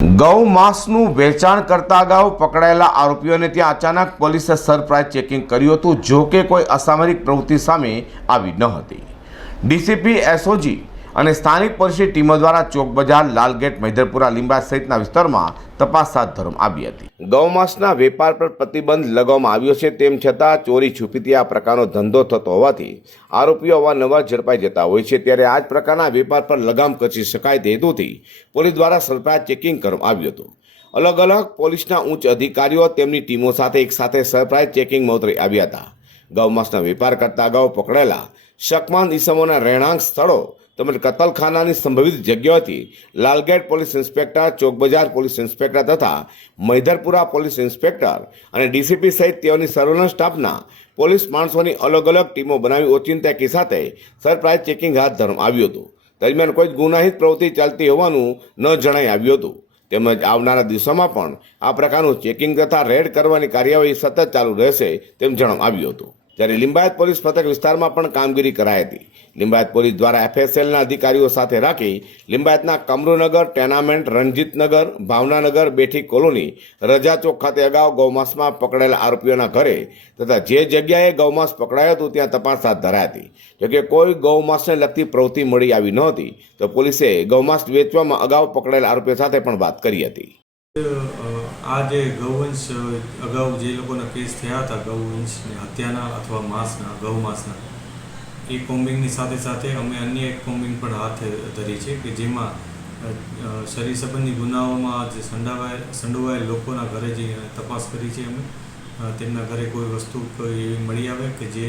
ગૌ માંસનું વેચાણ કરતા અગાઉ પકડાયેલા આરોપીઓને ત્યાં અચાનક પોલીસે સરપ્રાઇઝ ચેકિંગ કર્યું હતું, જો કે કોઈ અસામરિક પ્રવૃત્તિ સામે આવી ન હતી. ડીસીપી એસઓજી અને સ્થાનિક પોલીસની ટીમો દ્વારા ચોક બજાર, લાલગેટ, મૈદરપુરા, લીંબા સહિતના વિસ્તારમાં તપાસ હાથ ધરવામાં આવી હતી. ગૌમાંસના વેપાર પર પ્રતિબંધ લગાવવામાં આવ્યો છે તેમ છતાં ચોરી છુપીથી આ પ્રકારનો ધંધો થતો હોવાથી આરોપીઓ અવારનવાર ઝડપાઈ જતા હોય છે. ત્યારે આ જ પ્રકારના વેપાર પર લગામ કચી શકાય તે હેતુથી પોલીસ દ્વારા સરપ્રાઇઝ ચેકિંગ કરવામાં આવ્યું હતું. અલગ અલગ પોલીસના ઉચ્ચ અધિકારીઓ તેમની ટીમો સાથે એક સાથે સરપ્રાઇઝ ચેકિંગમાં ઉતરી આવ્યા હતા. ગૌમાંસના વેપાર કરતા અગાઉ પકડાયેલા શકમાન ઇસમોના રહેણાંક સ્થળો તેમજ કતલખાનાની સંભવિત જગ્યાઓથી Lalgate police inspector, Chowkbazar police inspector તથા મૈધરપુરા પોલીસ ઇન્સ્પેક્ટર અને ડીસીપી સહિત તેઓની સર્વેલન્સ સ્ટાફના પોલીસ માણસોની અલગ અલગ ટીમો બનાવી ઓચિંતાકી સાથે સરપ્રાઇઝ ચેકિંગ હાથ ધરવામાં આવ્યું હતું. દરમિયાન કોઈ ગુનાહિત પ્રવૃત્તિ ચાલતી હોવાનું ન જણાઈ આવ્યું હતું. તેમજ આવનારા દિવસોમાં પણ આ પ્રકારનું ચેકિંગ તથા રેડ કરવાની કાર્યવાહી સતત ચાલુ રહેશે તેમ જણાવ્યું હતું. જ્યારે લિંબાયત પોલીસ મથક વિસ્તારમાં પણ કામગીરી કરાઈ હતી. લિંબાયત પોલીસ દ્વારા એફએસએલના અધિકારીઓ સાથે રાખી લિંબાયતના કમરુનગર, ટેનામેન્ટ, રણજીતનગર, ભાવનાનગર, બેઠી કોલોની રજા ચોક ખાતે અગાઉ ગૌમાંસમાં પકડાયેલા આરોપીઓના ઘરે તથા જે જગ્યાએ ગૌમાંસ પકડાયું હતું ત્યાં તપાસ હાથ ધરાઈ હતી. જોકે કોઈ ગૌમાંસને લગતી પ્રવૃત્તિ મળી આવી નહોતી, તો પોલીસે ગૌમાંસ વેચવામાં અગાઉ પકડાયેલા આરોપીઓ સાથે પણ વાત કરી હતી. આ જે ગૌવંશ અગાઉ જે લોકોના કેસ થયા હતા ગૌવંશની હત્યાના અથવા માંસના, ગૌ માંસના, એ કોમ્બિંગની સાથે સાથે અમે અન્ય એક કોમ્બિંગ પણ હાથ ધરી છે કે જેમાં શરીર સંબંધી ગુનાઓમાં જે સંડાવાય સંડોવાયેલ લોકોના ઘરે જઈ તપાસ કરી છે અમે. તેમના ઘરે કોઈ વસ્તુ કોઈ એવી મળી આવે કે જે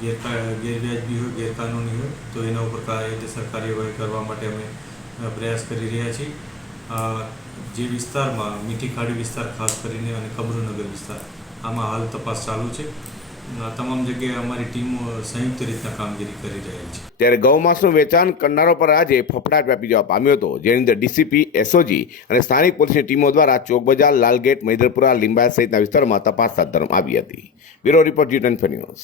ગેરકા, ગેરવ્યાજબી હોય, ગેરકાનૂની હોય, તો એના ઉપર કાયદેસર કાર્યવાહી કરવા માટે અમે પ્રયાસ કરી રહ્યા છીએ. જે વિસ્તારમાં મીઠી ખાડી વિસ્તાર ખાસ કરીને અને કમરુનગર વિસ્તાર, આમાં હાલ તપાસ ચાલુ છે. તમામ જગ્યાએ અમારી ટીમો સંયુક્ત રીતના કામગીરી કરી રહી છે. ત્યારે ગૌમાંસનું વેચાણ કરનારો પર આજે ફફડાટ વ્યાપી જવા પામ્યો હતો, જેની અંદર ડીસીપી, એસઓજી અને સ્થાનિક પોલીસની ટીમો દ્વારા ચોકબજાર લાલગેટ, મૈદરપુરા, લીંબાયત સહિતના વિસ્તારમાં તપાસ હાથ ધરવામાં આવી હતી. Bureau report G ten news.